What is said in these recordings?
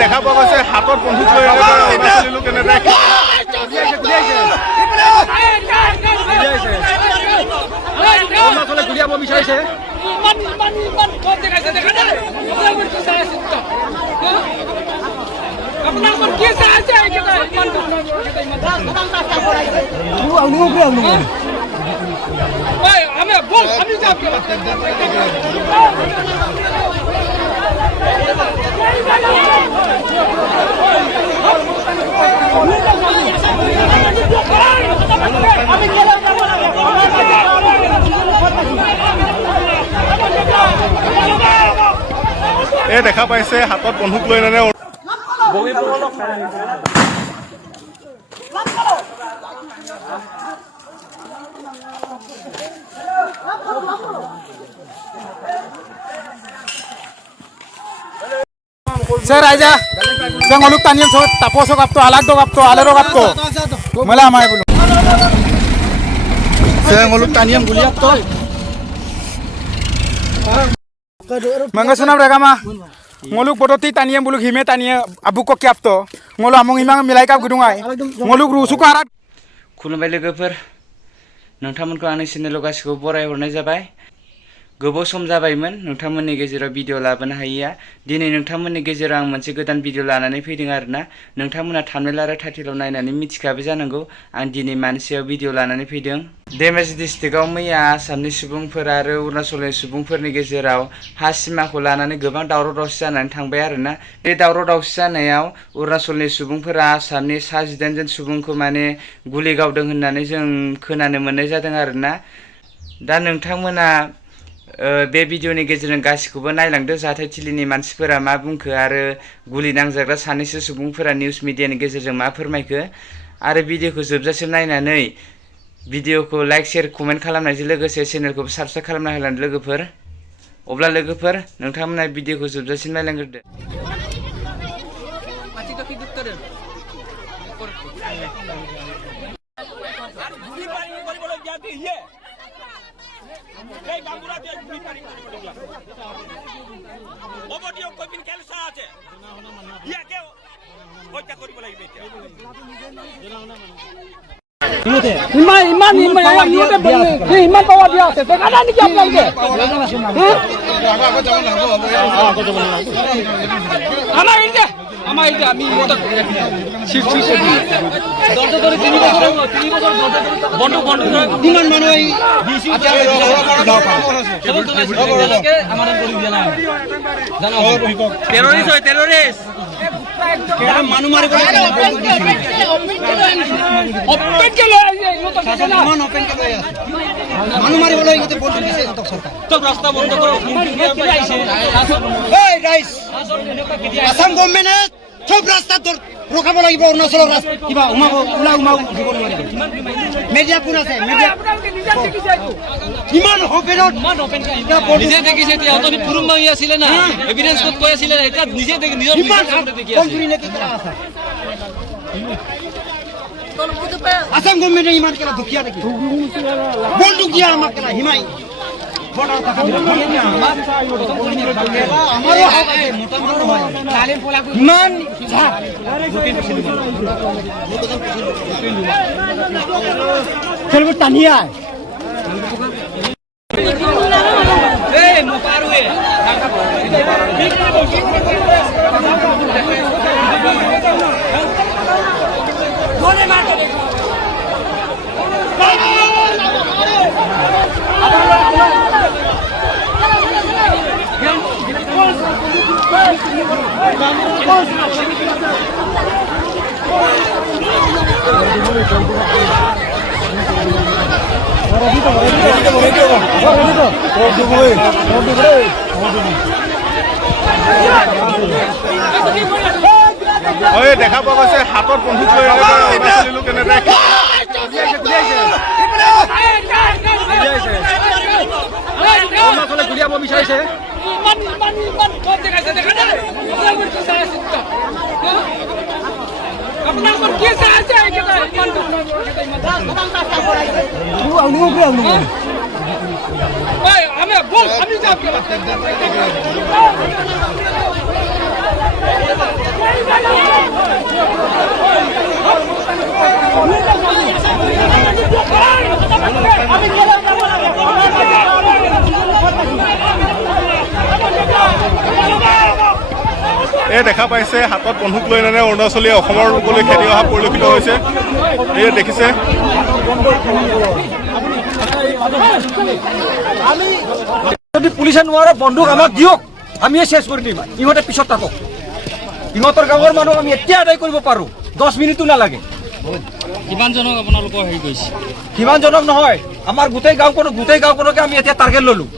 দেখা পোৱা গৈছে হাতত বন্ধুক লৈ লোক কেনেদৰে গুলিয়াব বিচাৰিছে। দেখা পাইছে হাতত বন্ধুক লৈ নানে Sir aja, saya ngoluk tanya so tapo so kapto, alat do kapto, alero kapto, malah amai bulu. Saya ngoluk tanya guliat to. Mangga sunam mereka mah, ngoluk bodoti tanya bulu hime tanya abu kok kapto, ngoluk among imang milai kap gudungai, ngoluk rusuku arat. खुलुमबाय लोगोफोर नोंथांमोनखौ आंनि चेनेलाव गासिखौबो बरायहरनाय जाबाय। गोबाव सम जाबायमोन नोंथांमोननि गेजेराव video लाबोनो हायैया। दिनै नोंथांमोननि गेजेराव आं मोनसे गोदान भिडिअ लानानै फैदों आरोना। नोंथांमोना थाम्बनेल आरो टाइटेलाव नायनानै मिथिखाबाय जानांगौ आं दिनै मानि सायाव भिडिअ लानानै फैदों। धेमाजि डिस्ट्रिक्टआव मैया आसामनि सुबुंफोर आरो अरुणाचलनि सुबुंफोरनि गेजेराव हा सिमाखौ लानानै गोबां दावराव दावसि जानानै थांबाय आरोना। बे दावराव दावसि जानायाव अरुणाचलनि सुबुंफोरा आसामनि सा 18 जन सुबुंखौ माने गुलि गावदों होननानै जों खोनानो मोननाय जादों आरोना। दा नोंथांमोना बे भिडिअनि गेजेरजों गासिखौबो नायलांदो जाथायथिलिनि मानसिफोरा मा बुंखो आरो गुलि नांजाग्रा सानैसो सुबुंफोरा निउस मिडियानि गेजेरजों मा फोरमायखो आरो भिडिअखौ जोबजासिम नायनानै भिडिअखौ लाइक शेयार कमेन्ट खालामनायजों लोगोसे चेनेलखौ साबस्क्राइब खालामना होलांदो लोगोफोर। अब्ला लोगोफोर नोंथांमोना भिडिअखौ जोबजासिम नायलांग्रोदो। ইমান পাৱা দিয়া আছে দেখা নাই নেকি আপোনালোকে? আমাৰ এতিয়া আমি মানুহ মাৰিব মানুহ মাৰিবলৈ ৰাস্তা বন্ধ আসাম গভৰ্ণমেণ্টে চব ৰাস্তা ৰখাব লাগিব। অৰুণাচলৰ ৰাস্তা কিবা উমাব উলাও দিব নোৱাৰিব। মিডিয়া কোন আছে? মিডিয়া ইমান অপেনত নিজে দেখিছে। এতিয়া অতনি পুৰুম মাৰি আছিলে না, এভিডেন্স ক'ত কৈ আছিলে, এতিয়া নিজে দেখি নিজৰ সামনে দেখি আছে। আসাম গভৰ্ণমেণ্টে ইমান কেলা দুখীয়া দেখি বন্দুক দিয়া আমাক কেলা হিমাই টানিয়া দেখা পোৱা গৈছে হাতত বন্ধুক লৈ লোক কেনেদৰে গুলিয়াব বিচাৰিছে। এই দেখা পাইছে হাতত বন্ধুক লৈ এনে অৰুণাচলীয়ে অসমৰ লোকলৈ খেদি অহা পৰিলক্ষিত হৈছে। এই দেখিছে যদি পুলিচে নোৱাৰে বন্ধুক আমাক দিয়ক, আমিয়ে চেছ কৰি দিম, ইহঁতে পিছত থাকক। ইহঁতৰ গাঁৱৰ মানুহ আমি এতিয়া আদায় কৰিব পাৰোঁ, 10 মিনিটো নালাগে। কিমানজনক আপোনালোকৰ হেৰি কৰিছে? কিমানজনক নহয়, আমাৰ গোটেই গাঁওখনকে আমি এতিয়া টাৰ্গেট ল'লোঁ।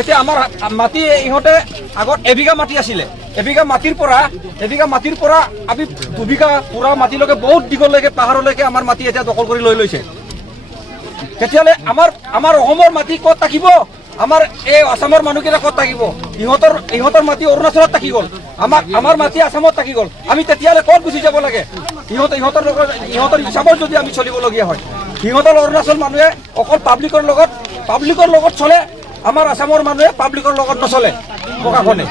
এতিয়া আমাৰ মাটি ইহঁতে আগত এবিঘা মাটি আছিলে, এবিঘা মাটিৰ পৰা আমি 2 বিঘা পুৰা মাটিলৈকে বহুত দীঘলৈকে পাহাৰলৈকে আমাৰ মাটি এতিয়া দখল কৰি লৈ লৈছে। তেতিয়াহ'লে আমাৰ অসমৰ মাটি ক'ত থাকিব? আমাৰ এই আসামৰ মানুহকেইটা ক'ত থাকিব? ইহঁতৰ মাটি অৰুণাচলত থাকি গ'ল, আমাৰ মাটি আসামত থাকি গ'ল। আমি তেতিয়াহ'লে ক'ত গুচি যাব লাগে? ইহঁতৰ হিচাপত যদি আমি চলিবলগীয়া হয়, সিহঁতৰ অৰুণাচল মানুহে অকল পাব্লিকৰ লগত চলে, আমাৰ আসামৰ মানুহে পাব্লিকৰ লগত নচলে প্ৰশাসনে।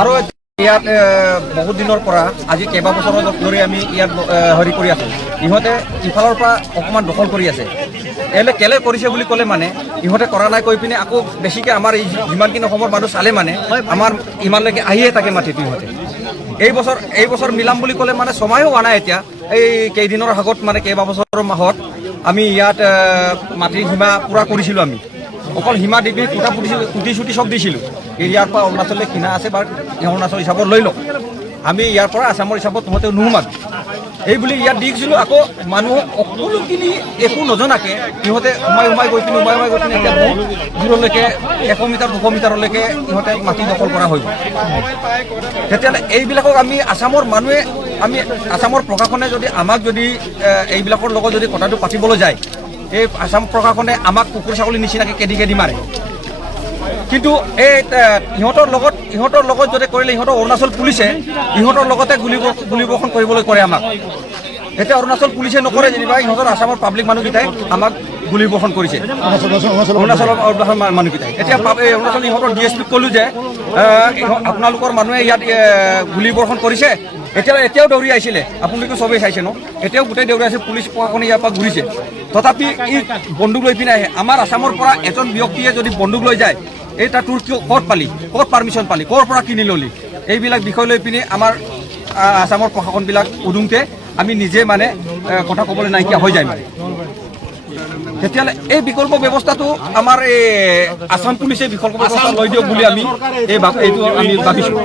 আৰু ইয়াত বহুত দিনৰ পৰা আজি কেইবাবছৰ ধৰি আমি ইয়াত হেৰি কৰি আছোঁ। ইহঁতে ইফালৰ পৰা অকণমান দখল কৰি আছে। এলে কেলে কৰিছে বুলি ক'লে মানে ইহঁতে কৰা নাই কৈ পিনে আকৌ বেছিকৈ আমাৰ যিমানখিনি অসমৰ মানুহ চালে মানে আমাৰ ইমানলৈকে আহিয়ে থাকে মাটিটো ইহঁতে। এই বছৰ মিলাম বুলি ক'লে মানে সময়ো হোৱা নাই। এতিয়া এই কেইদিনৰ আগত মানে কেইবাবছৰৰ মাহত আমি ইয়াত মাটিৰ সীমা পূৰা কৰিছিলোঁ। আমি অকল সীমা দি পিনে কুটি চুটি চব দিছিলোঁ। ইয়াৰ পৰা অৰুণাচললৈ কিনা আছে বা অৰুণাচল হিচাপত লৈ লওক, আমি ইয়াৰ পৰা আসামৰ হিচাপত তহঁতেও নোসোমাবি এই বুলি ইয়াত দি দিছিলোঁ। আকৌ মানুহক সকলোখিনি একো নজনাকৈ ইহঁতে সোমাই গৈ পিনে এতিয়া বহুত দূৰলৈকে 100 মিটাৰ 200 মিটাৰলৈকে ইহঁতে মাটি দখল কৰা হৈ গ'ল। তেতিয়াহ'লে এইবিলাকক আমি আসামৰ প্ৰশাসনে যদি আমাক যদি এইবিলাকৰ লগত যদি কথাটো পাতিবলৈ যায়, এই আসাম প্ৰশাসনে আমাক কুকুৰ ছাগলীৰ নিচিনাকৈ কেদি মাৰে। কিন্তু এই ইহঁতৰ লগত যদি কৰিলে ইহঁতৰ অৰুণাচল পুলিচে ইহঁতৰ লগতে গুলীবৰ্ষণ কৰিবলৈ কৰে আমাক। এতিয়া অৰুণাচল পুলিচে নকৰে যেনিবা, ইহঁতৰ আসামৰ পাব্লিক মানুহকেইটাই আমাক গুলীবৰ্ষণ কৰিছে, অৰুণাচলৰ মানুহকেইটাই। এতিয়া অৰুণাচল ইহঁতৰ DSP ক'লোঁ যে আপোনালোকৰ মানুহে ইয়াত গুলীবৰ্ষণ কৰিছে। এতিয়াও দৌৰি আহিছিলে, আপোনালোকে চবেই চাইছে ন, এতিয়াও গোটেই দৌৰি আহিছে। পুলিচ প্ৰশাসনে ইয়াৰ পৰা ঘূৰিছে, তথাপি ই বন্দুক লৈ পিনে আহে। আমাৰ আসামৰ পৰা এজন ব্যক্তিয়ে যদি বন্দুক লৈ যায়, এই তাৰ তোৰ ক'ত পালি, ক'ত পাৰ্মিশ্যন পালি, ক'ৰ পৰা কিনি ল'লি, এইবিলাক বিষয় লৈ পিনে আমাৰ আসামৰ প্ৰশাসনবিলাক উদুংতে আমি নিজে মানে কথা ক'বলৈ নাইকিয়া হৈ যায় মানে। তেতিয়াহ'লে এই বিকল্প ব্যৱস্থাটো আমাৰ এই আসাম পুলিচে বিকল্প ব্যৱস্থা লৈ দিয়ক বুলি আমি এইটো আমি ভাবিছোঁ।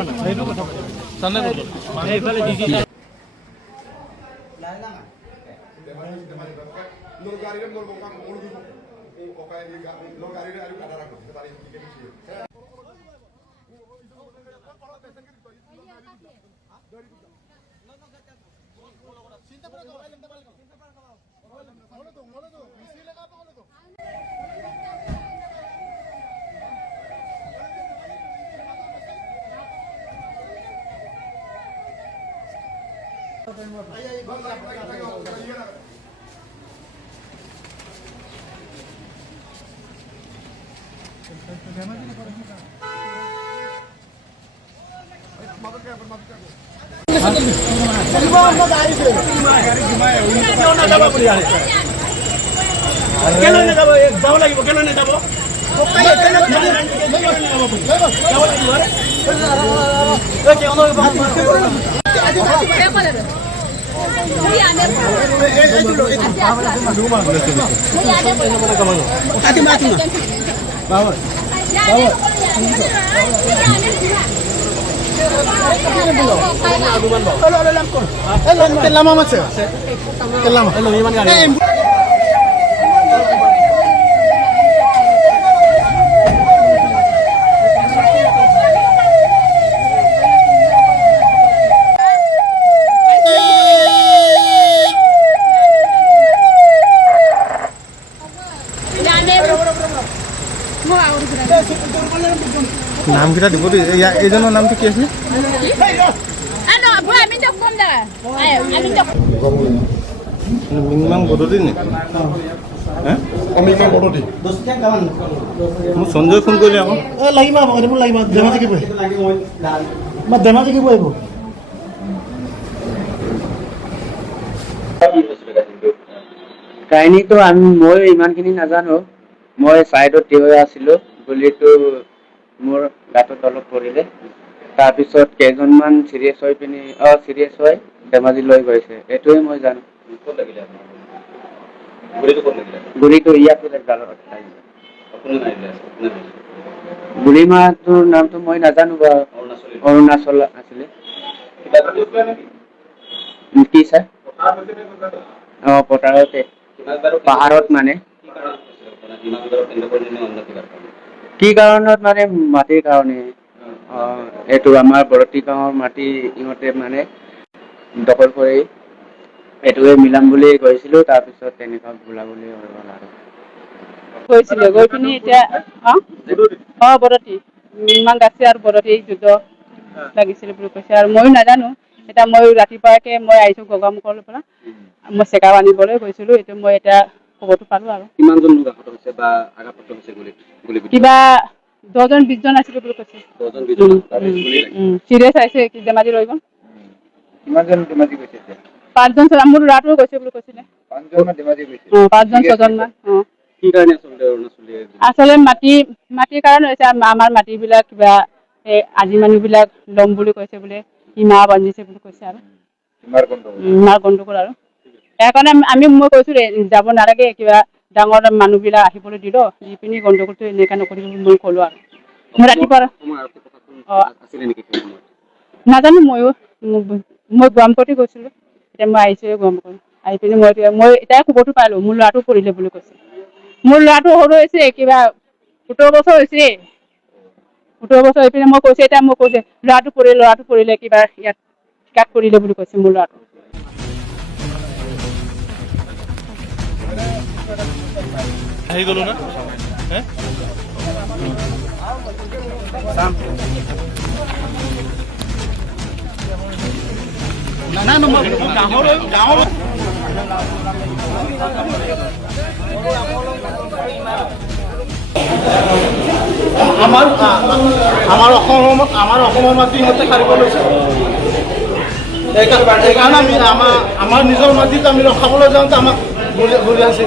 নামকেইটা দিব দেই। এইজনৰ নামটো কি আছিলে? মিনিমাম বদলি নেকি মিনিমাম বদলি মোক সঞ্জয় ফোন কৰিলে আকৌ লাগিব মোৰ লাগিব ধেমাজি কি পঢ়িব ধেমাজি কি পঢ়িব কাহিনীটো মই ইমানখিনি নাজানো মই ছাইডত থিয় হৈ আছিলোঁ গুলিটো মোৰ গাঁতত অলপ পৰিলে তাৰপিছত কেইজনমান চিৰিয়াছ হৈ ধেমাজি লৈ গৈছে এইটোৱে মই জানো গুলিটো ইয়াতে গালত গুলি মাহটোৰ নামটো মই নাজানো বা অৰুণাচল আছিলে কি ছাৰ পথাৰতে পাহাৰত মানে কি কাৰণত মানে মাটিৰ কাৰণে এইটো আমাৰ বৰতী গাঁৱৰ মাটি ইহঁতে মানে দখল কৰি এইটোৱে মিলাম বুলি গৈছিলোঁ তাৰপিছত তেনেকুৱা গোলাগুলি হৈ গ'ল আৰু গৈছিলে গৈ পিনি এতিয়া বৰতী ইমান গাছে আৰু বৰতী যুদ্ধ লাগিছিলে বুলি কৈছে আৰু ময়ো নাজানো এতিয়া মই ৰাতিপুৱাকে মই আহিছোঁ গগামুখৰ পৰা মই চেকাপ আনিবলৈ গৈছিলোঁ এইটো মই এতিয়া খবৰটো পালোঁ আৰু কিমানজন লোক আহত হৈছে বা আঘাতপ্ৰাপ্ত হৈছে কিবা 10-20জন আছিলে বুলি কৈছে চিৰিয়াছ আহিছে ধেমাজি লৈ গ'ল কিমানজন ধেমাজি গৈছে এতিয়া 5জন মোৰ ল'ৰাটোও গৈছে বুলি কৈছিলে 5জন 6জনমান কি কাৰণে আচলতে মাটিৰ কাৰণে হৈছে আমাৰ মাটিবিলাক কিবা এই আজি মানুহবিলাক ল'ম বুলি কৈছে বোলে সীমা বান্ধিছে বুলি কৈছে আৰু মাৰ গণ্ডগোল আৰু সেইকাৰণে মই কৈছোঁ যাব নালাগে কিবা ডাঙৰ মানুহবিলাক আহিবলৈ দি পিনি গণ্ডগোলটো এনেকুৱা নকৰিব মই ক'লোঁ আৰু মই ৰাতিপুৱা নাজানো মই গুৱাহাটী গৈছিলোঁ এতিয়া মই আহিছোঁ গুৱাহাটী আহি পিনি মই এতিয়া খবৰটো পালোঁ মোৰ ল'ৰাটো পৰিলে বুলি কৈছে মোৰ ল'ৰাটো সৰু হৈছে কিবা 17 বছৰ হৈছে 17 বছৰ হৈ পিনে মই কৈছোঁ এতিয়া মই কৈছে ল'ৰাটো পৰিলে কিবা ইয়াত শিকাত পৰিলে বুলি কৈছে মোৰ ল'ৰাটো আহি গ'লো না আমাৰ অসমৰ মাটি ইহঁতে সাৰিব লৈছে সেইকাৰণে আমি আমাৰ নিজৰ মাটিত আমি ৰখাবলৈ যাওঁতে আমাক গুলিয়াইছে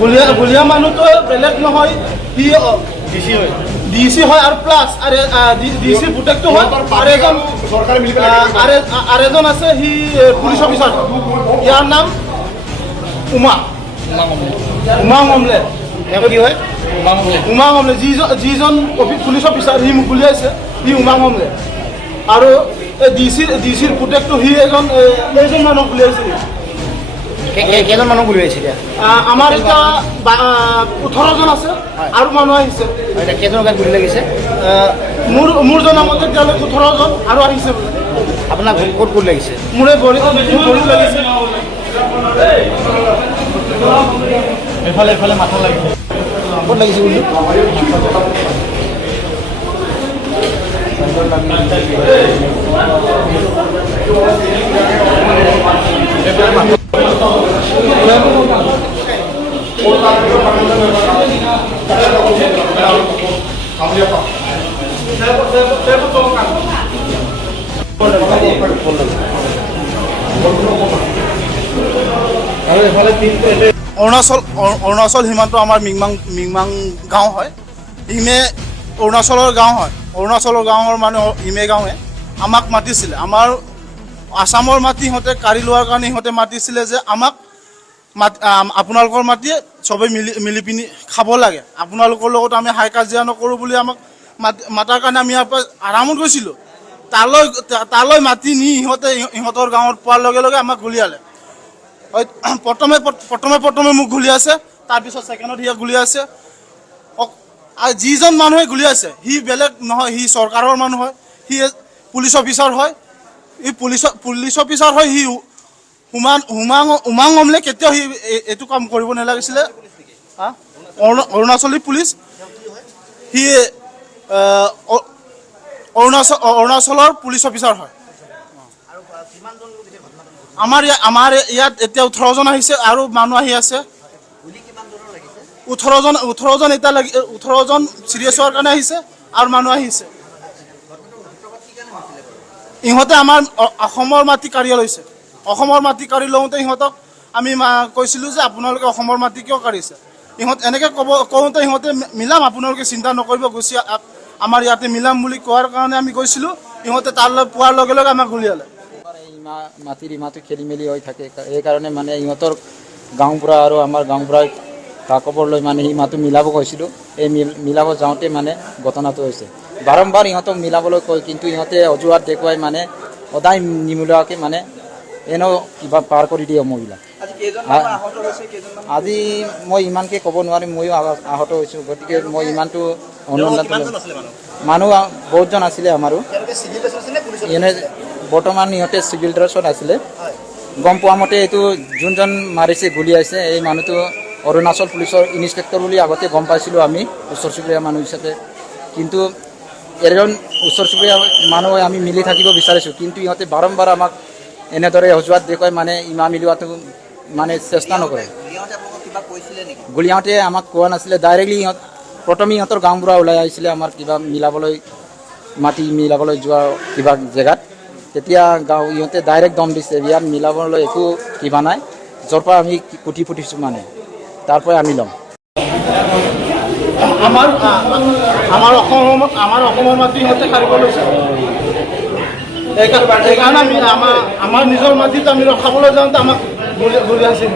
গুলীয়া মানুহটো বেলেগ নহয় সি ডিচি হয় আৰু প্লাছ ডিচি পুতেকটো হয় আৰু এজন আছে সি পুলিচ অফিচাৰ ইয়াৰ নাম উমা অমলে কি হয় উমা অমলে যিজন পুলিচ অফিচাৰ সি মোক গুলিয়াইছে সি উমা অমলে আৰু ডিচিৰ পুতেকটো সি এইজন মানুহ গুলিয়াইছে কেইজন মানুহ গুলিয়াইছে এতিয়া আমাৰ এতিয়া 18জন আছে আৰু মানুহ আহিছে কেইজন গাত গুলি লাগিছে মোৰ জনামতে এতিয়ালৈ 18জন আৰু আহিছে আপোনাক ক'ত গুলি লাগিছে মোৰে ভৰিত লাগিছে এফালে মাথা লাগিছে ক'ত লাগিছে গুলি অৰুণাচল সীমান্ত আমাৰ মিংমাং গাঁও হয় ইমে অৰুণাচলৰ গাঁও হয় অৰুণাচলৰ গাঁৱৰ মানুহ ইমে গাঁৱে আমাক মাতিছিলে আমাৰ আসামৰ মাটি ইহঁতে কাঢ়ি লোৱাৰ কাৰণে ইহঁতে মাতিছিলে যে আমাক আপোনালোকৰ মাটিয়ে চবেই মিলি পিনি খাব লাগে আপোনালোকৰ লগত আমি হাই কাজিয়া নকৰোঁ বুলি আমাক মাতাৰ কাৰণে আমি ইয়াৰ পৰা আৰামত গৈছিলোঁ তালৈ মাতি নি ইহঁতৰ গাঁৱত পোৱাৰ লগে লগে আমাক গুলিয়ালে প্ৰথমে মোক গুলিয়াইছে তাৰপিছত ছেকেণ্ডত সিয়ে গুলিয়াইছে আৰু যিজন মানুহে গুলিয়াইছে সি বেলেগ নহয় সি চৰকাৰৰ মানুহ হয় সি পুলিচ অফিচাৰ হয় পুলিচ অফিচাৰ হয় সি উমাং অমলে কেতিয়াও সি এইটো কাম কৰিব নালাগিছিলে অৰুণাচলী পুলিচ সি অৰুণাচলৰ পুলিচ অফিচাৰ হয় আমাৰ ইয়াত এতিয়া 18জন আহিছে আৰু মানুহ আহি আছে। 18জন এতিয়া 18জন চিৰিয়াছ হোৱাৰ কাৰণে আহিছে আৰু মানুহ আহিছে। ইহঁতে আমাৰ অসমৰ মাটি কাঢ়ি লৈছে। অসমৰ মাটি কাঢ়ি লওঁতে ইহঁতক আমি কৈছিলোঁ যে আপোনালোকে অসমৰ মাটি কিয় কাঢ়িছে। ইহঁত এনেকৈ কওঁতে ইহঁতে মিলাম আপোনালোকে চিন্তা নকৰিব গুচি আমাৰ ইয়াতে মিলাম বুলি কোৱাৰ কাৰণে আমি গৈছিলোঁ। ইহঁতে তালৈ পোৱাৰ লগে লগে আমাক গুলিয়ালে। মাটিৰ ইমাটো খেলি মেলি হৈ থাকে সেইকাৰণে মানে ইহঁতৰ গাঁওবুঢ়া আৰু আমাৰ গাঁওবুঢ়াই খা খবৰ লৈ মানে ইমাটো মিলাব কৈছিলোঁ। এই মিলাব যাওঁতে মানে ঘটনাটো হৈছে। বাৰম্বাৰ ইহঁতক মিলাবলৈ কয় কিন্তু ইহঁতে অজুহাত দেখুৱাই মানে সদায় নিমিলোৱাকৈ মানে এনেও কিবা পাৰ কৰি দিয়ে মহিলা। আজি মই ইমানকৈ ক'ব নোৱাৰিম, ময়ো আহত হৈছোঁ। গতিকে মই ইমানটো অনুমান মানুহ বহুতজন আছিলে আমাৰো। এনে বৰ্তমান ইহঁতে চিভিল ড্ৰেছত আছিলে। গম পোৱা মতে এইটো যোনজন মাৰিছে গুলিয়াইছে এই মানুহটো অৰুণাচল পুলিচৰ ইনস্পেক্টৰ বুলি আগতে গম পাইছিলোঁ আমি ওচৰ চুবুৰীয়া মানুহ হিচাপে। কিন্তু এজন ওচৰ চুবুৰীয়া মানুহ আমি মিলি থাকিব বিচাৰিছোঁ কিন্তু ইহঁতে বাৰম্বাৰ আমাক এনেদৰে অজুহাত দেখুৱাই মানে ইমা মিলোৱাটো মানে চেষ্টা নকৰে। গুলিয়াওঁতে আমাক কোৱা নাছিলে, ডাইৰেক্টলি প্ৰথমে ইহঁতৰ গাঁওবুঢ়া ওলাই আহিছিলে আমাৰ কিবা মিলাবলৈ মাটি মিলাবলৈ যোৱা কিবা জেগাত। তেতিয়া ইহঁতে ডাইৰেক্ট দম দিছে ইয়াত মিলাবলৈ একো কিবা নাই, য'ৰ পৰা আমি কুটি ফুটিছোঁ মানে তাৰ পৰাই আমি ল'ম। আমাৰ অসমৰ মাটি ইহঁতে কাঢ়িব লৈছে। সেইকাৰণে আমি আমাৰ নিজৰ মাটিত আমি ৰখাবলৈ যাওঁতে আমাক গুলিয়াইছে।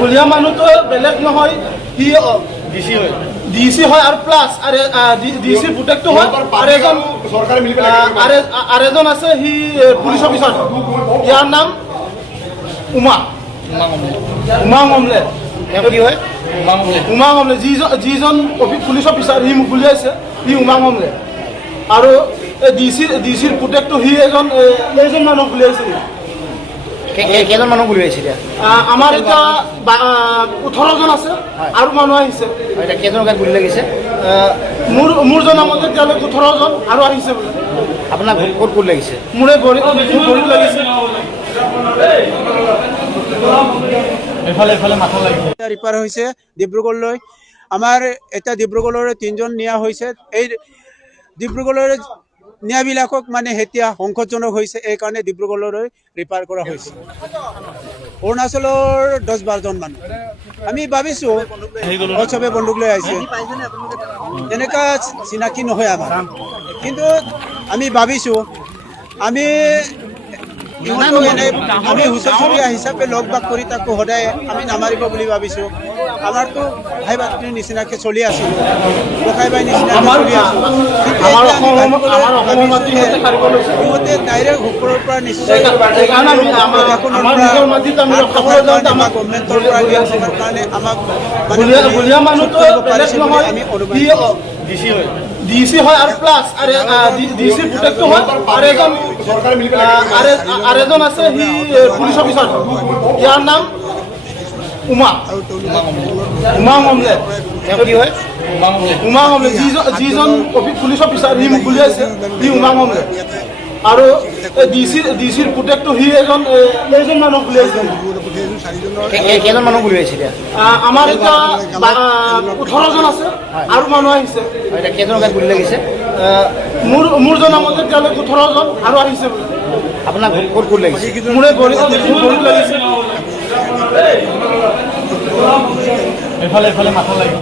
গুলিয়া মানুহটো বেলেগ নহয়, সি ডিচি হয় আৰু প্লাছ ডিচিৰ পুতেকটো হয় আৰু এজন আছে সি পুলিচ অফিচাৰ। ইয়াৰ নাম উমা অমলে। কি হয় উমা অমলে যিজন পুলিচ অফিচাৰ সি মোক গুলিয়াইছে, সি উমা অমলে। আৰু ডিচিৰ পুতেকটো সি এইজন মানুহক গুলিয়াইছিল। কেইজন মানুহ গুলিয়াইছিলে? আমাৰ এতিয়া 18জন আছে আৰু মানুহ আহিছে। কেইজন গাত গুলি লাগিছে? মোৰ জনামতে এতিয়ালৈকে 18জন আৰু আহিছে বোলে। আপোনাৰ ক'ত গুলি লাগিছে? মোৰে ভৰিত লাগিছে। এফালে মাথা লাগিছে। ৰিপেয়াৰ হৈছে ডিব্ৰুগড়লৈ। আমাৰ এতিয়া ডিব্ৰুগড়লৈ 3জন নিয়া হৈছে। এই ডিব্ৰুগড়লৈ নিয়াবিলাকক মানে এতিয়া সংকটজনক হৈছে, এইকাৰণে ডিব্ৰুগড়লৈ ৰিপেয়াৰ কৰা হৈছে। অৰুণাচলৰ 10-12জন মানুহ আমি ভাবিছোঁ চবে বন্দুক লৈ আহিছে, তেনেকুৱা চিনাকি নহয় আমাৰ। কিন্তু আমি ভাবিছোঁ আমি ওচৰ চুবুৰীয়া হিচাপে লগ ভাগ কৰি তাকো সদায় আমি নামাৰিব বুলি ভাবিছোঁ। আমাৰতো ভাই ভাতৃৰ নিচিনাকৈ চলি আছিলোঁ, ককাই ভাই নিচিনাকৈ চলি আছোঁ। ইহঁতে ডাইৰেক্ট ওপৰৰ পৰা নিশ্চয় গভৰ্ণমেণ্টৰ পৰা দিয়া থকাৰ কাৰণে আমাক আমি অনুমান ডিচি হয় আৰু প্লাছ ডিচিৰ পুতেকটো হয় আৰু এজন আছে সি পুলিচ অফিচাৰ। ইয়াৰ নাম উমা অমলে। কি হয় উমা অমলে যিজন পুলিচ অফিচাৰ সি মোক গুলিয়াইছে, সি উমা অমলে। আৰু ডিচিৰ পুতেকটো সি এইজন মানুহক গুলিয়াইছে। কেইজন মানুহ গুলিয়াইছিলে? আমাৰ এতিয়া 18জন আছে আৰু মানুহ আহিছে। কেইজন গাত গুলি লাগিছে? মোৰ জনামতে এতিয়ালৈকে 18জন আৰু আহিছে বোলে। আপোনাৰ ক'ত গুলি লাগিছে? মোৰে ভৰিত লাগিছে। এফালে মাথা লাগিছে।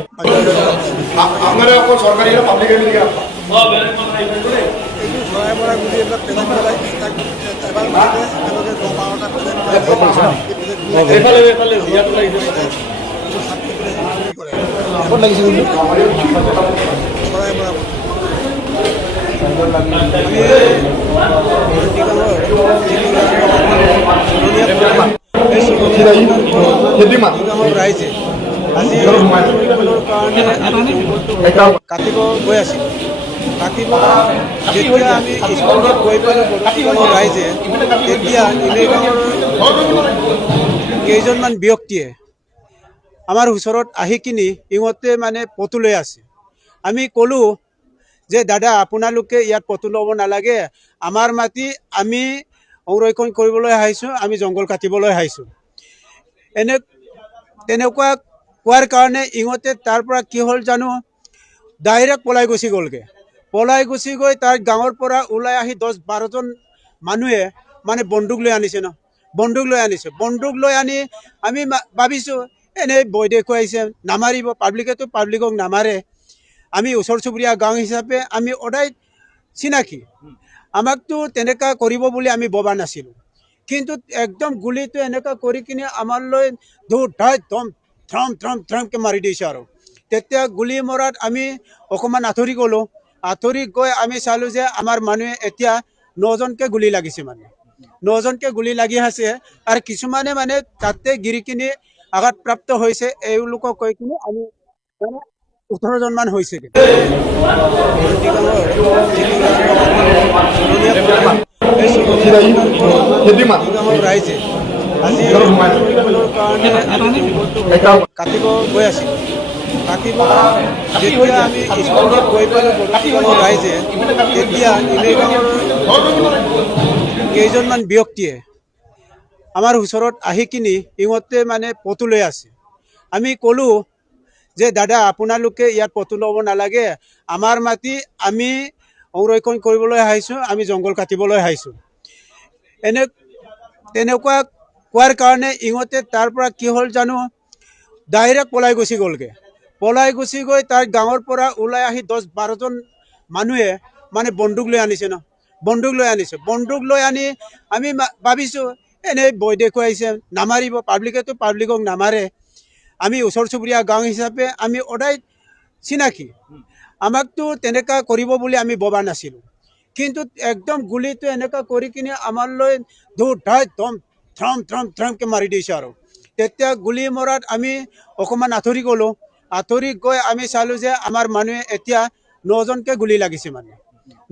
ক'ত লাগিছে গুলি? ৰাইজে আজি কাটিব গৈ আছিল। কাটিব যেতিয়া আমি স্কুলত গৈ পালোঁ ৰাইজে, তেতিয়া ইমেগাঁৱৰ কেইজনমান ব্যক্তিয়ে আমাৰ ওচৰত আহি কিনি ইহঁতে মানে পতু লৈ আছে। আমি ক'লোঁ যে দাদা আপোনালোকে ইয়াত পতু ল'ব নালাগে, আমাৰ মাটি আমি সংৰক্ষণ কৰিবলৈ আহিছোঁ, আমি জংঘল কাটিবলৈ আহিছোঁ। তেনেকুৱা কোৱাৰ কাৰণে ইহঁতে তাৰ পৰা কি হ'ল জানো, ডাইৰেক্ট পলাই গুচি গ'লগৈ। পলাই গুচি গৈ তাৰ গাঁৱৰ পৰা ওলাই আহি 10-12জন মানুহে মানে বন্দুক লৈ আনিছে ন, বন্দুক লৈ আনিছে। বন্দুক লৈ আনি আমি ভাবিছোঁ এনেই বৈ দেখুৱাইছে, নামাৰিব, পাব্লিকেতো পাব্লিকক নামাৰে। আমি ওচৰ চুবুৰীয়া গাঁও হিচাপে আমি সদায় চিনাকি, আমাকতো তেনেকুৱা কৰিব বুলি আমি ভবা নাছিলোঁ। কিন্তু একদম গুলিটো এনেকুৱা কৰি কিনে আমালৈ থ্ৰমকৈ মাৰি দিছে আৰু। তেতিয়া গুলি মৰাত আমি অকণমান আঁতৰি গ'লোঁ। আঁতৰি গৈ আমি চালোঁ যে আমাৰ মানুহে এতিয়া 9জনকৈ গুলি লাগিছে, মানে 9জনকৈ গুলি লাগি আছে। আৰু কিছুমানে মানে তাতে গিৰি কিনি আঘাতপ্ৰাপ্ত হৈছে, এওঁলোকক কৈ কিনে আমি 18জনমান হৈছে। ৰাইজে আজি কাটিব গৈ আছিল। কাটিব যেতিয়া আমি স্কুলত গৈ পালোঁ ৰাইজে, তেতিয়া ইমেগাঁৱৰ কেইজনমান ব্যক্তিয়ে আমাৰ ওচৰত আহি কিনি ইহঁতে মানে পতু লৈ আছে। আমি ক'লোঁ যে দাদা আপোনালোকে ইয়াত পতু ল'ব নালাগে, আমাৰ মাটি আমি সংৰক্ষণ কৰিবলৈ আহিছোঁ, আমি জংঘল কাটিবলৈ আহিছোঁ। তেনেকুৱা কোৱাৰ কাৰণে ইহঁতে তাৰ পৰা কি হ'ল জানো, ডাইৰেক্ট পলাই গুচি গ'লগৈ। পলাই গুচি গৈ তাৰ গাঁৱৰ পৰা ওলাই আহি 10-12জন মানুহে মানে বন্দুক লৈ আনিছে ন, বন্দুক লৈ আনিছে। বন্দুক লৈ আনি আমি ভাবিছোঁ এনেই বৈ দেখুৱাইছে, নামাৰিব, পাব্লিকেতো পাব্লিকক নামাৰে। আমি ওচৰ চুবুৰীয়া গাঁও হিচাপে আমি সদায় চিনাকি, আমাকতো তেনেকুৱা কৰিব বুলি আমি ভবা নাছিলোঁ। কিন্তু একদম গুলিটো এনেকুৱা কৰি কিনে আমালৈ থ্ৰমকৈ মাৰি দিছে আৰু। তেতিয়া গুলি মৰাত আমি অকণমান আঁতৰি গ'লোঁ। আঁতৰি গৈ আমি চালোঁ যে আমাৰ মানুহে এতিয়া 9জনকৈ গুলি লাগিছে, মানে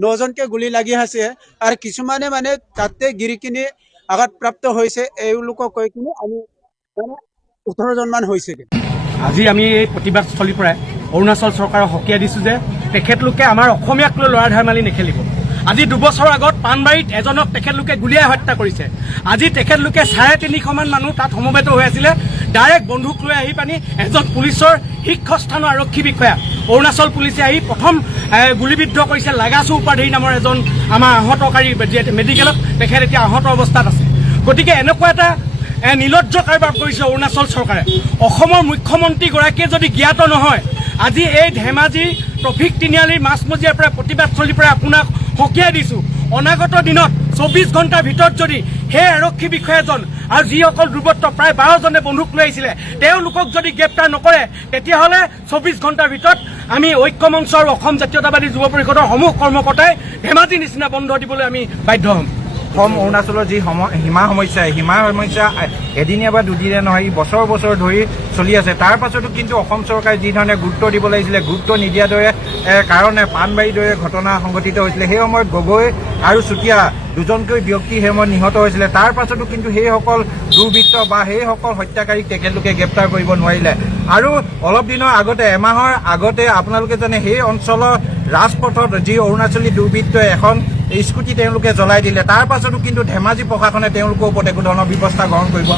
9জনকৈ গুলি লাগি আছে। আৰু কিছুমানে মানে তাতে গিৰি কিনি আঘাতপ্ৰাপ্ত হৈছে, এওঁলোকক কৈ কিনে আমি 18জনমান হৈছেগৈ। আজি আমি এই প্ৰতিবাদস্থলীৰ পৰাই অৰুণাচল চৰকাৰক সকীয়াই দিছোঁ যে তেখেতলোকে আমাৰ অসমীয়াক লৈ ল'ৰা ধেমালি নেখেলিব। আজি 2 বছৰৰ আগত পাণবাৰীত এজনক তেখেতলোকে গুলীয়াই হত্যা কৰিছে। আজি তেখেতলোকে 350মান মানুহ তাত সমবেত হৈ আছিলে, ডাইৰেক্ট বন্দুক লৈ আহি পানি এজন পুলিচৰ শীৰ্ষস্থানৰ আৰক্ষী বিষয়া অৰুণাচল পুলিচে আহি প্ৰথম গুলীবিদ্ধ কৰিছে লাগাচু উপাধি নামৰ এজন আমাৰ আহতকাৰী মেডিকেলত। তেখেত এতিয়া আহত অৱস্থাত আছে। গতিকে এনেকুৱা এটা নিলজ্জ কাৰবাৰ কৰিছে অৰুণাচল চৰকাৰে। অসমৰ মুখ্যমন্ত্ৰীগৰাকীয়ে যদি জ্ঞাত নহয়, আজি এই ধেমাজি ট্ৰেফিক তিনিআলিৰ মাজমজিয়াৰ পৰা প্ৰতিবাদস্থলীৰ পৰা আপোনাক সকীয়াই দিছোঁ, অনাগত দিনত 24 ঘণ্টাৰ ভিতৰত যদি সেই আৰক্ষী বিষয়াজন আৰু যিসকল দুৰ্বৃত্ত প্ৰায় 12জনে বন্দুক লৈ আহিছিলে তেওঁলোকক যদি গ্ৰেপ্তাৰ নকৰে, তেতিয়াহ'লে 24 ঘণ্টাৰ ভিতৰত আমি ঐক্য মঞ্চ আৰু অসম জাতীয়তাবাদী যুৱ পৰিষদৰ সমূহ কৰ্মকৰ্তাই ধেমাজি নিচিনা বন্ধ দিবলৈ আমি বাধ্য হ'ম। অসম অৰুণাচলৰ যি সীমা সমস্যা এদিনীয়া বা দুদিনীয়া নহয়, বছৰ বছৰ ধৰি চলি আছে। তাৰ পাছতো কিন্তু অসম চৰকাৰে যি ধৰণে গুৰুত্ব দিব লাগিছিলে গুৰুত্ব নিদিয়াৰ দৰে কাৰণে পাণবাৰীৰ দৰে ঘটনা সংঘটিত হৈছিলে। সেই সময়ত গগৈ আৰু চুতীয়া দুজনকৈ ব্যক্তি সেই সময়ত নিহত হৈছিলে। তাৰ পাছতো কিন্তু সেইসকল দুৰ্বৃত্ত বা সেইসকল হত্যাকাৰীক তেখেতলোকে গ্ৰেপ্তাৰ কৰিব নোৱাৰিলে। আৰু অলপ দিনৰ আগতে, এমাহৰ আগতে আপোনালোকে জানে সেই অঞ্চলৰ ৰাজপথত যি অৰুণাচলী দুৰ্বৃত্তই এখন স্কুটি তেওঁলোকে জ্বলাই দিলে। তাৰ পাছতো কিন্তু ধেমাজি প্ৰশাসনে তেওঁলোকৰ ওপৰত একো ধৰণৰ ব্যৱস্থা গ্ৰহণ কৰিব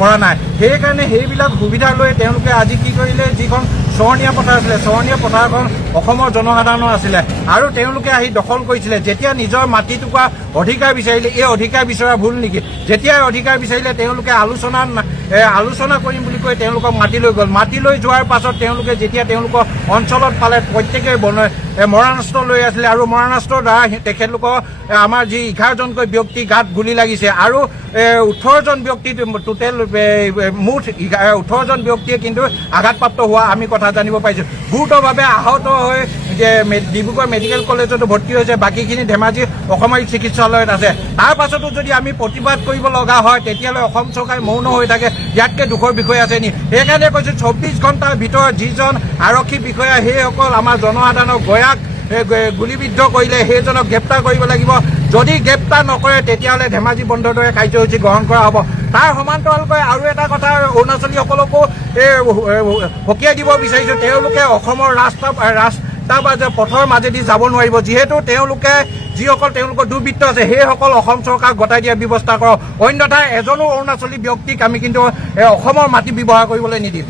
পৰা নাই। সেইকাৰণে সেইবিলাক সুবিধা লৈ তেওঁলোকে আজি কি কৰিলে, যিখন চৰণীয়া পথাৰ আছিলে, চৰণীয়া পথাৰখন অসমৰ জনসাধাৰণৰ আছিলে আৰু তেওঁলোকে আহি দখল কৰিছিলে। যেতিয়া নিজৰ মাটিটুকুৰা অধিকাৰ বিচাৰিলে, এই অধিকাৰ বিচৰা ভুল নেকি? যেতিয়াই অধিকাৰ বিচাৰিলে তেওঁলোকে আলোচনা কৰিম বুলি কৈ তেওঁলোকক মাতি লৈ গ'ল। মাতি লৈ যোৱাৰ পাছত তেওঁলোকে যেতিয়া তেওঁলোকৰ অঞ্চলত পালে, প্ৰত্যেকে মৰণাস্ত্ৰ লৈ আছিলে আৰু মৰণাস্ত্ৰৰ দ্বাৰা তেখেতলোকৰ আমাৰ যি 11জনকৈ ব্যক্তি গাত গুলি লাগিছে আৰু 18জন ব্যক্তি টোটেল মুঠ 18জন ব্যক্তিয়ে কিন্তু আঘাতপ্ৰাপ্ত হোৱা আমি কথা জানিব পাৰিছোঁ। গুৰুতৰভাৱে আহত হৈ ডিব্ৰুগড় মেডিকেল কলেজতো ভৰ্তি হৈছে, বাকীখিনি ধেমাজি অসামৰিক চিকিৎসালয়ত আছে। তাৰ পাছতো যদি আমি প্ৰতিবাদ কৰিব লগা হয় তেতিয়াহ'লে অসম চৰকাৰে মৌন হৈ থাকে, ইয়াতকৈ দুখৰ বিষয় আছে নি? সেইকাৰণে কৈছোঁ 24 ঘণ্টাৰ ভিতৰত যিজন আৰক্ষী বিষয়া সেইসকল আমাৰ জনসাধাৰণক গুলিবিদ্ধ কৰিলে সেইজনক গ্ৰেপ্তাৰ কৰিব লাগিব। যদি গ্ৰেপ্তাৰ নকৰে তেতিয়াহ'লে ধেমাজি বন্ধৰ দৰে কাৰ্যসূচী গ্ৰহণ কৰা হ'ব। তাৰ সমান্তৰালকৈ আৰু এটা কথা অৰুণাচলীসকলকো সকীয়াই দিব বিচাৰিছোঁ, তেওঁলোকে অসমৰ ৰাস্তা বা পথৰ মাজেদি যাব নোৱাৰিব। যিহেতু তেওঁলোকে যিসকল তেওঁলোকৰ দুৰ্বৃত্ত আছে সেইসকল অসম চৰকাৰক গতাই দিয়াৰ ব্যৱস্থা কৰক, অন্যথা এজনো অৰুণাচলী ব্যক্তিক আমি কিন্তু অসমৰ মাটি ব্যৱহাৰ কৰিবলৈ নিদিম।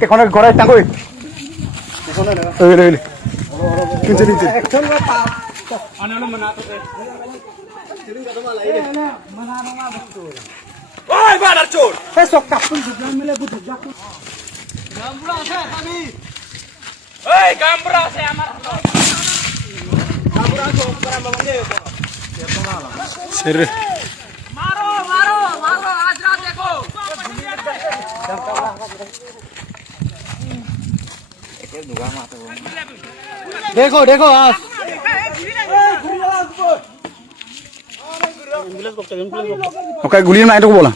কেখনে ঘৰে টাঙৈ देखो देखो आज ওকে গুলি নাইতো বলা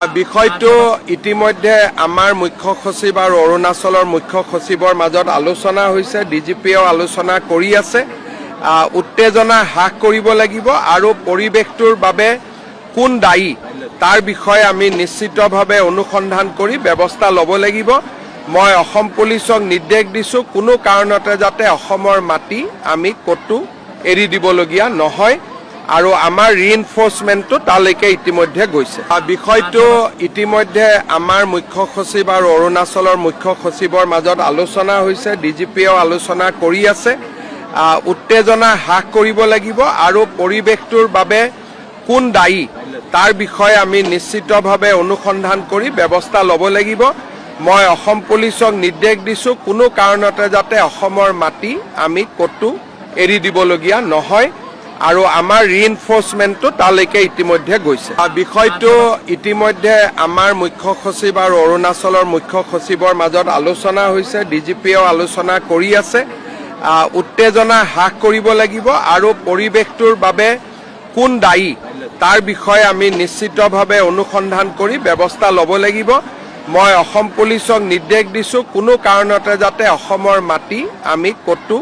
বিষয়টো ইতিমধ্যে আমাৰ মুখ্য সচিব আৰু অৰুণাচলৰ মুখ্য সচিবৰ মাজত আলোচনা হৈছে, ডিজিপিয়েও আলোচনা কৰি আছে। উত্তেজনা হ্ৰাস কৰিব লাগিব আৰু পৰিৱেশটোৰ বাবে কোন দায়ী তাৰ বিষয়ে আমি নিশ্চিতভাৱে অনুসন্ধান কৰি ব্যৱস্থা ল'ব লাগিব। মই অসম পুলিচক নিৰ্দেশ দিছোঁ, কোনো কাৰণতে যাতে অসমৰ মাটি আমি ক'তো এৰি দিবলগীয়া নহয় আৰু আমাৰ ৰিএনফৰ্চমেণ্টটো তালৈকে ইতিমধ্যে গৈছে। বিষয়টো ইতিমধ্যে আমাৰ মুখ্য সচিব আৰু অৰুণাচলৰ মুখ্য সচিবৰ মাজত আলোচনা হৈছে, ডিজিপিয়েও আলোচনা কৰি আছে। উত্তেজনা হ্ৰাস কৰিব লাগিব আৰু পৰিৱেশটোৰ বাবে কোন দায়ী তাৰ বিষয়ে আমি নিশ্চিতভাৱে অনুসন্ধান কৰি ব্যৱস্থা ল'ব লাগিব। মই অসম পুলিচক নিৰ্দেশ দিছোঁ, কোনো কাৰণতে যাতে অসমৰ মাটি আমি ক'তো এৰি দিবলগীয়া নহয় আৰু আমাৰ ৰিএনফৰ্চমেণ্টটো তালৈকে ইতিমধ্যে গৈছে। বিষয়টো ইতিমধ্যে আমাৰ মুখ্য সচিব আৰু অৰুণাচলৰ মুখ্য সচিবৰ মাজত আলোচনা হৈছে, ডিজিপিয়েও আলোচনা কৰি আছে। উত্তেজনা হ্ৰাস কৰিব লাগিব আৰু পৰিৱেশটোৰ বাবে কোন দায়ী তাৰ বিষয়ে আমি নিশ্চিতভাৱে অনুসন্ধান কৰি ব্যৱস্থা ল'ব লাগিব। মই অসম পুলিচক নিৰ্দেশ দিছোঁ, কোনো কাৰণতে যাতে অসমৰ মাটি আমি ক'তো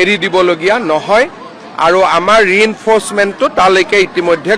এৰি দিবলগীয়া নহয় আৰু আমাৰ ৰিএনফৰ্চমেণ্টটো তালৈকে ইতিমধ্যে